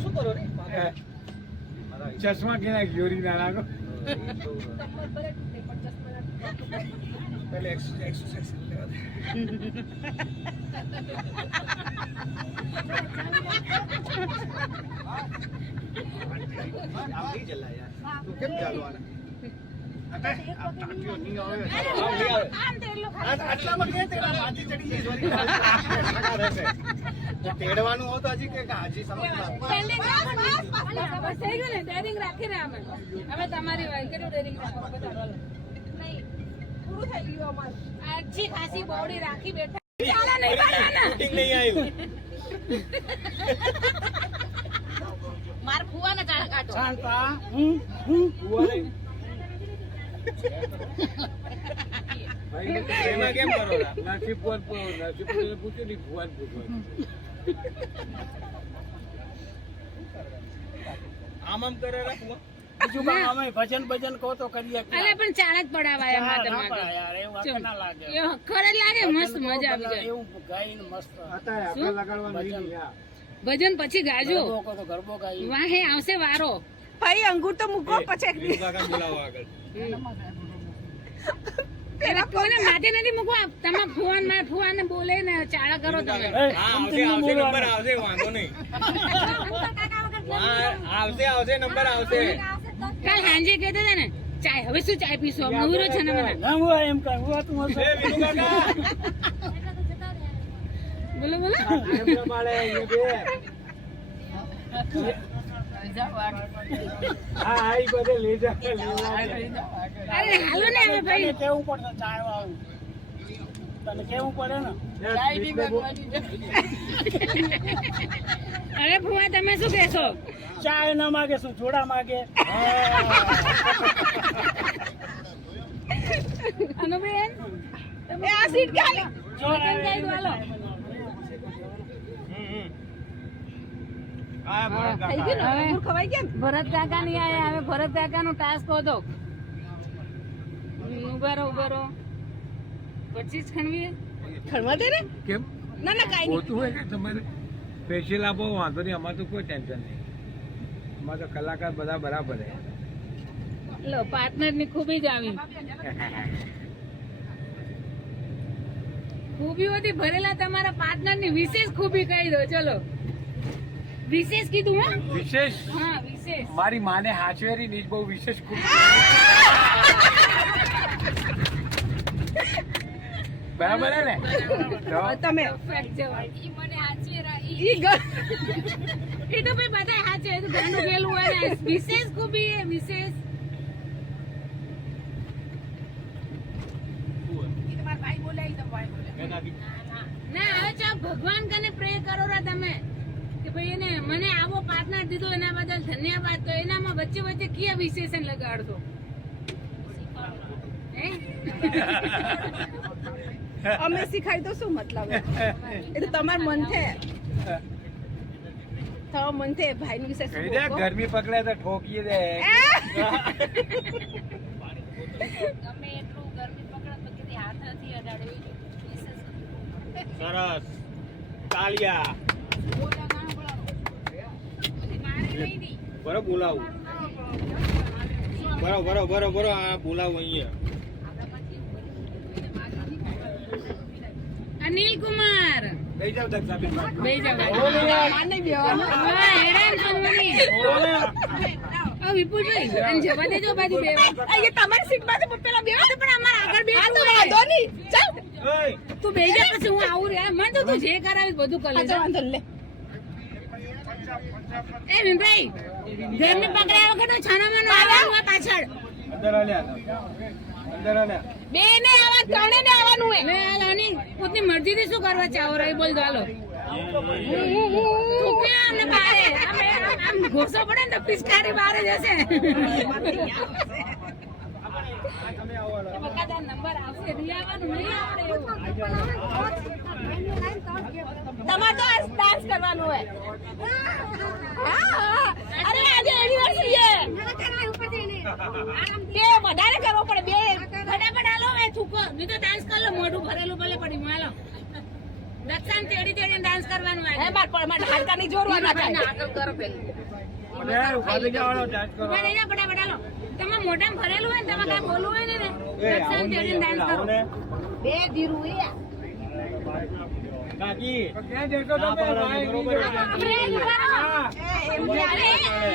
શું કરો રે ચશ્મા કેના ગયોરી ના નાખો पहले एक्सरसाइज તેડવાનું હો તો હજી કે હાજી સમજ ડેરિંગ રાખી રહ્યા અમે તમારી વાત કર્યું ડેરિંગ રાખો નહીં પૂરું થઈ ગયું અમાર આછી ખાસી બોડી રાખી બેઠા ચાલા નહીં પાડવાના શૂટિંગ નહીં આવ્યું માર ફુવાને ચાળા કાઢો શાંતા એમાં કેમ કરો નસીબ પૂછ્યું નહીં ભુવાન પૂછવાનું આમ આમ કરે રાખવું બીજું કામ અમે ભજન ભજન કહો તો કરીએ અલે પણ ચાળા જ પડાવાય અમાર યાર એવું વાંક ના લાગે એ ખરે લાગે મસ્ત મજા આવી જાય એવું ગાઈને મસ્ત અત્યારે આપણે લગાડવાનું નહીં ભજન પછી ગાજો ગરબો કહો તો ગરબો ગાઈ વાહે આવશે વારો ભાઈ અંગૂર તો મૂકો પછી બીજું કાકા બોલાવો આગળ પેલા કોને માથે નથી મૂકવા તમાર ફુવાન માર ફુવાને બોલે ને ચાળા કરો તમે હા આવશે આવશે નંબર આવશે વાંધો નહીં આવશે નંબર આવશે કાલ હાંજે કહેતા હતા ને ચાય હવે શું ચાય પીશું અમે ઉરો છે ને મને ના હું એમ કહું હું તું હશે એ બીજું કાકા બોલો બોલો એમ પ્રમાણે એ બે હા આઈ બધે લઈ જા અરે હાલો ને હવે ભાઈ કેવું પડશે ચાય વાળું તને કેવું પડે ને અરે ફુવા તમે શું કહેશો ચાય ના માગે શું જોડા માગે અનુબેન એ આ સીટ ખાલી વચન કહી દો હાલો હા ભરત થઈ કાકા ગયું ને અંગૂર ખવાઈ ગયા ને? ભરત કાકા ની આયા હવે ભરત કાકા નો ટાસ્ક હતો ઉભારો પછી જ ખણવી ખણવા દે ને કેમ ના ના કાઈ નહીં હોતું હોય કે તમારે સ્પેશિયલ આપો વાંધો નહીં અમારે તો કોઈ ટેન્શન નહીં અમારે તો કલાકાર બધા બરાબર છે લો પાર્ટનર ની ખૂબી જ આવી ખૂબીઓથી ભરેલા તમારા પાર્ટનર ની વિશેષ ખૂબી કહી દો ચલો વિશેષ કીધું હા વિશેષ હા વિશેષ મારી માને હાચવેરી ની જ બહુ વિશેષ ખૂબ બરાબર હે ને તો તમે Perfect જવાબ. ઈ મને હાચે ઈ ઈ ગળ ઈ તો ભાઈ બધાય હાચે એ તો ઘરનું ગેલું હોય ને વિશેષ ખૂબી એ વિશેષ ના હવે ચાલ ભગવાન કને પ્રે કરો રા તમે કે ભાઈ એને મને આવો પાર્ટનર દીધો એના બદલ ધન્યવાદ તો એનામાં વચ્ચે વચ્ચે કયા વિશેષણ લગાડતો હે અમે શીખાય તો શું મતલબ એ તો તમાર મન છે તો મન છે ભાઈ ની વિશે શું કહી દે કહો? ગરમી પકડે તો ઠોકીએ દે ગમે એટલું ગરમી પકડે તો કીધી હાથ નથી અડાડે સરસ તાલિયા બરો બોલાવું બરો આ બોલાવું અહીંયા અનિલ કુમાર લઈ જાવ દક્ષાબેન બેઈ જાવ માર નહીં બેવાનું. હા હેરાન કરવાની આ વિપુલભાઈ અને જવા દેજો બાજુ બે અહીંયા તમારી સીટ માં તો પેલા બેવા પણ અમારા આગળ બે આ તો વાંધો નહીં ચાલ ઓય તું બેઈ જા પછી હું આવું રે મને તો તું જે કરાવીશ બધું કરી આ લેજો તો વાંધો નહીં, લે એ વિનભાઈ ઘરને પકડ્યા વગર તો છાનામાં આવવાનું પાછળ અંદર આલ્યા અંદર આલ્યા બે ને આવા ત્રણે ને આવવાનું હે લે હાલોની પોતની મરજીથી શું કરવા ચાહો રહી બોલ દો હાલો તું ક્યાં અમને બારે આમ ઘોસો પડે ને તો પિચકારી બારે જશે બકાદા નંબર આવશે રિયાવાનું નહીં આવડે એવું તમારે તો આ ડાન્સ કરવાનું હોય હા અરે આજે એનિવર્સરી છે બે વધારે કરવો પડે બે ફટાફટ હાલો એ થૂકો નહીં તો ડાન્સ કર લો મોઢું ભરેલું ભલે પડી હાલો દક્ષાને તેડી તેડીને ડાન્સ કરવાનું હે આજે. બાર પણ મારે હાડકા નહીં જોરવાના થાય આગળ કરો પેલું. અરે ઉભા થઈ જાઓ, ડાન્સ કરો. ઉભા રહી જાઓ, ફટાફટ હાલો. તમારે મોઢામાં ભરેલું હોય ને તમે કાંઈ બોલવું હોય ને દક્ષાને તેડીને ડાન્સ કરો. બે ધીરું એ કાકી ક્યાં જશો તમે? ભાઈ, બરોબર. આપણે ઉભા રહો. હા. અરે,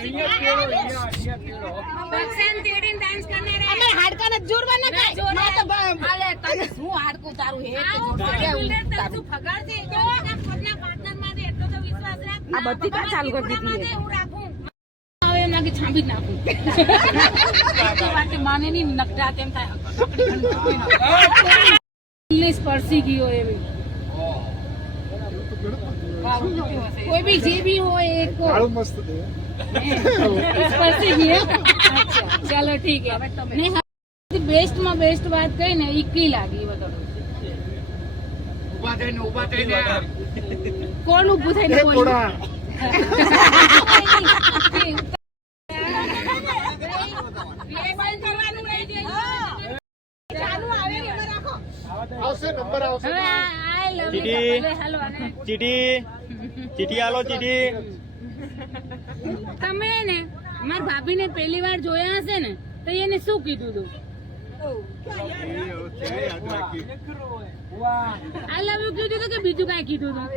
અહીંયા કેળો, અહીંયા કેળો. દક્ષાને તેડીને ડાન્સ કરનાર આ. અમે હાડકા નથી જોરવાના ના, કાંઈ. જોરવાના. ના તો અરે તને શું હાડકું તારું હે કે જોરશે કે હું તારું. ફગાડતી તો એના પોતાના પાર્ટનરમાંથી એટલો તો વિશ્વાસ રાખ. આ બધી કાં ચાલુ કરી દીધી મારા હું રાખું. હવે એમ લાગે છાંબી જ નાખું. માને નહીં નકટા તેમ થાય. ઇંગ્લિશ પરસી ગયો એવી. કોઈ બી જે भी હોય एक को स्पर्शी गया अच्छा चलो ठीक है नहीं बेस्ट में बेस्ट बात कही ने इक्की लागी बताओ ઉભા થઈને કોણ ઊભું થઈને બોલ્યું ચીટી આલો ચીટી. તમે ને માર ભાભી ને પહેલી વાર જોયા હશે ને તો એને શું કીધું તું આઈ લવ યુ કીધું તું કે બીજું કઈ કીધું તું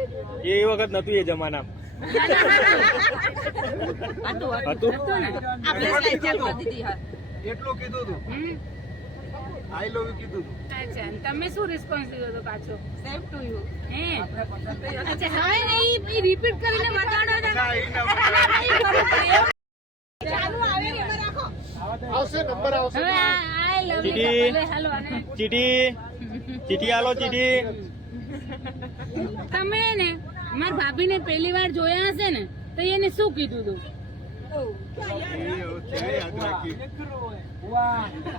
એ વખત નતું એ જમાનામાં. હતું? હતું ને આપણે સ્પેશિયલ કરી દીધી હા. એટલું કીધું તું, હમ. આઈ લવ યુ કીધું તું. અચ્છા અને તમે શું રિસ્પોન્સ દીધો તો પાછો સેમ ટુ યુ. હે અચ્છા હવે ને ઈ રિપીટ કરીને બતાડો ને આવશે નંબર આવશે. હવે આઈ લવ ચીટી. યુ હેલો અને ચીટી ચીટી આલો ચીટી. તમે ને માર ભાભી ને પહેલી વાર જોયા હશે ને તો એને શું કીધું તું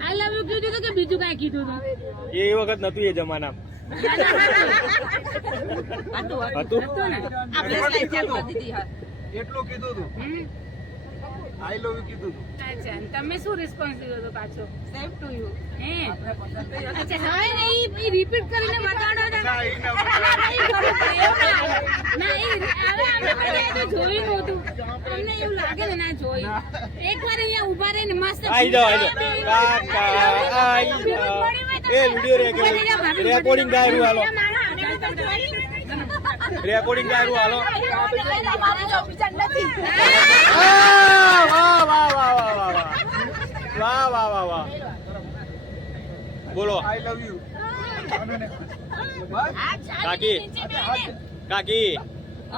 આઈ લવ યુ કીધું તું કે બીજું કઈ કીધું તું એ વખત નતું એ જમાનામાં. હતું? હતું ને આપણે સ્પેશિયલ કરી દીધી હા. એટલું કીધું તું, હમ. આઈ લવ યુ કીધું તું. અચ્છા અને તમે શું રિસ્પોન્સ દીધો તો પાછો સેમ ટુ યુ. હે અચ્છા હવે ને ઈ રિપીટ કરીને બતાડો ને ના ઈ હવે અમે બધાએ તો જોયું નહોતું અમને એવું લાગે ને ના જોયું એકવાર અહીંયા ઊભા રહીને મસ્ત આઈ જાઓ, આઈ જાઓ. કાકા, આઈ જાઓ. એ વિડિયો રેકોર્ડિંગ ગાયરું હાલો. રેકોર્ડિંગ ગાયરું હાલો. વાહ વાહ વાહ વાહ વાહ વાહ વાહ વાહ વાહ વાહ. બોલો આઈ લવ યુ. કાકી કાકી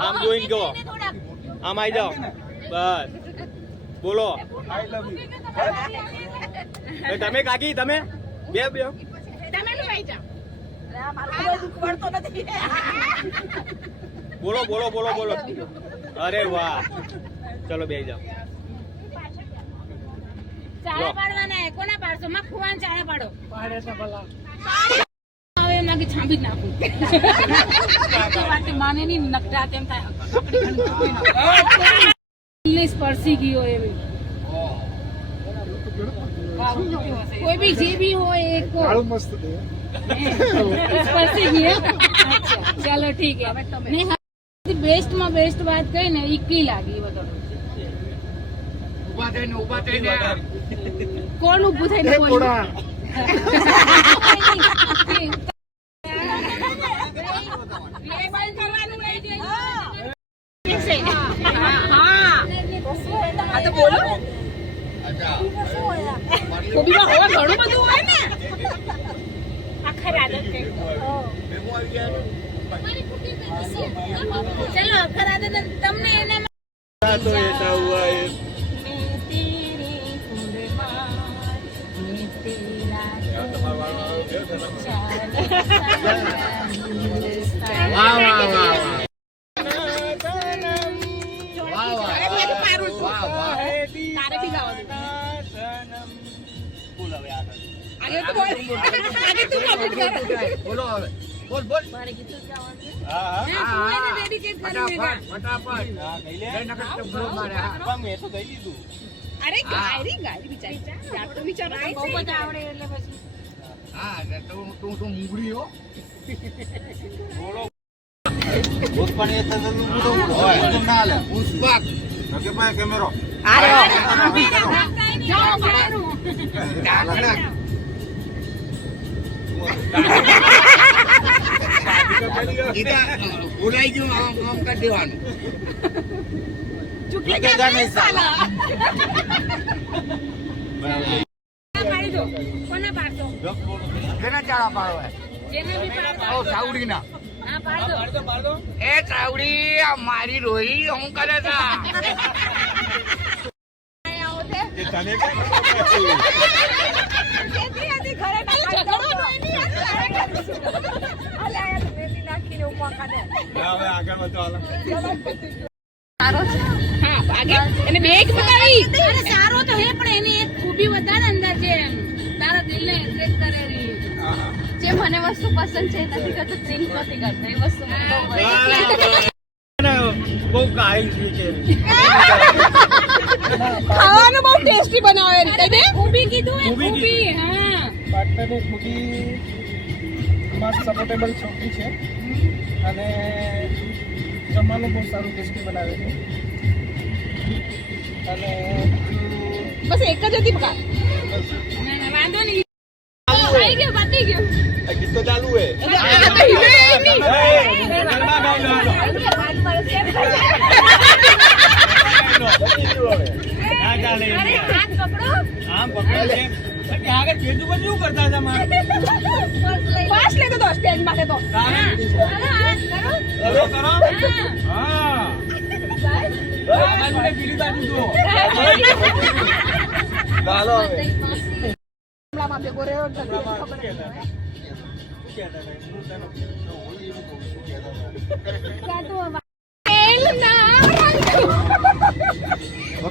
આમ જોઈને કહો, આમ આવી જાઓ. બસ બોલો. આઈ લવ યુ. તમે કાકી તમે બે બે બોલો બોલો બોલો બોલો. અરે વાહ, ચલો બે જાઓ. ચાળા પાડવાના હે કોના પાડશો માં ખુવાન ચાળા પાડો હવે એમ લાગે છાંબી જ નાખું માને નહીં નકટા તેમ થાય ઇંગ્લિશ પરસી ગયો એવી કોઈ બી જે भी હોય एक को મસ્ત છે. પરસી ગયો अच्छा चलो ठीक है नहीं बेस्ट में बेस्ट बात कही ने इक्की लागी बताओ ઉભા થઈને કોણ ઊભું થઈને બોલ્યું આ તો બોલો કોબીમાં હોય ઘણું બધું હોય ને આખર આદત કઈ ચલો આખર આદત તમને એના તો એસા હુઆ હે. વાહ વાહ વાહ વાહ. તારે બી ગાવાનું બોલ હવે આગળ. આગે તો બોલ આગે તું કમ્પ્લીટ કર બોલો હવે. બોલ બોલ. હા હા ડેડિકેટ કરી દેગા ફટાફટ. હા, ગઈ લે. જય નકર તો બોલ મારે. હા. પણ મેં તો દઈ દીધું. અરે ગાયરી ગાયરી બિચારી યાર તો વિચાર બહુ બધા આવડે એટલે પછી હા, તું મુંગળી હો. બોલો પુષ્પક ઓકે ભાઈ કેમેરો જાઓ મારું બોલાઈ ગયું આમ આમ કરી દેવાનું ચૂકી લગેગા નહીં સાલા પાડી દો કોને પાડતો કેના ચાળા પાડવા જેને બી પાડતો ઓ સાવડીના હા પાડો એ સાવડી આ મારી રોહી હું કરે છે એ તને કેમ કેતી હતી ઘરે ઝઘડો નહીં અલે આ મેથી નાખીને ઉપમા ખાધે હવે આગળ વધો હાલો સારો છે હા ભાગે એને બેગ બતાવી અરે સારો તો હે પણ એની એક ખૂબી વધારે અંદર છે એમ તારા દિલને એટ્રેક્ટ કરેલી જે મને વસ્તુ પસંદ છે એ નથી કરતો ડ્રિંક નથી કરતો એ વસ્તુ મને બહુ બહુ કાળી છે ખાવાનું બહુ ટેસ્ટી બનાવે રીતે દે ખૂબી કીધું એ ખૂબી ખૂબી હા પાર્ટનરની ખૂબી મસ્ત સપોર્ટેબલ છોકરી છે અને જમવાનું બહુ સારું ટેસ્ટી બનાવે છે અને બસ એક જ હતી બકા ના ના વાંધો નહીં આવી ગયો પતી ગયો આ ગીત તો ચાલુ હે અરે હાથ પકડો આમ પકડે છે પછી આગળ કેજુ પછી શું કરતા હતા મારે પાસ લેતો તો સ્ટેન્ડ માટે તો અરે હાથ કરો હવે કરો હા હા આ બાજુ ને પેલી બાજુ જુઓ ચાલો હવે હમણાં ભેગો રહ્યો એટલે ખબર નહીં.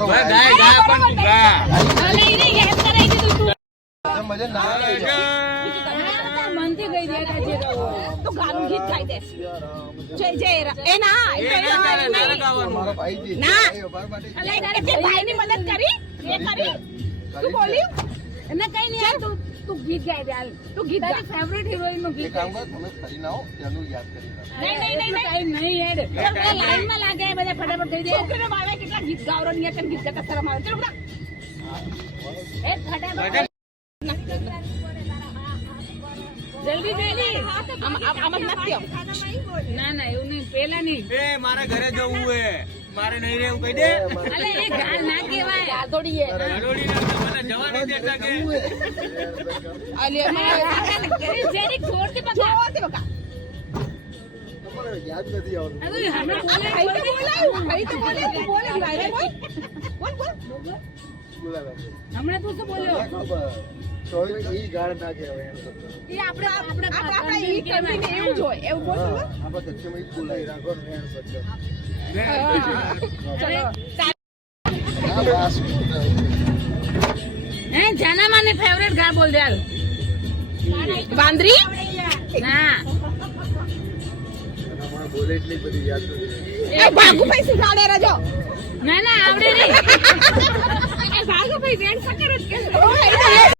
ગાય ગાય પણ તું ગા ભલે એને યાદ કરાવી દીધું તું મનથી ગઈ દે તાજે રહો તો ગાનું ગીત ગાઈ દે જય જય એ ના એ તો ના અલે તે ભાઈની મદદ કરી એ કરી તું બોલી એને કઈ નહીં યાર તું ગીત ગાઈ દે હાલ તું ગીત તારી ફેવરેટ હિરોઈન નું ગીત ગાઈ દે. નહીં કઈ નહીં યાર બધા લાઈનમાં લાગે બધા ફટાફટ કહી દે છોકરીને મારે કેટલા ગીત ગાવરો નહીં કેમ ગીત ગાતા શરમ આવે ચલો બડા એ ફટાફટ જલ્દી જલ્દી આમ જ નથી આમ ના ના એવું નહીં પેલા નહીં એ મારે ઘરે જવું હે મારે નહીં રહેવું કહી દે અલે એ ગાળ ના કહેવાય ગાદોડીએ રડોડી ના મને જવા નહીં દેતા કે અલે જેરીક જોરથી પકડ જોરથી બકા હવે હમણાં બોલે ભાઈ તો બોલાયું ભાઈ તો બોલે તું બોલે ભાઈ બોલ બોલ હમણાં તું શું બોલ્યો એ આપણે ઈ કરીને એવું જ હોય એવું બોલ હે જાનામાની ફેવરેટ ગાળ બોલ દે હાલ બાંદરી ના એ ભાગુ ભાઈ શીખાડે રજો ના ના આવડે નહીં એ ભાગુ ભાઈ વેણ સકર જ કે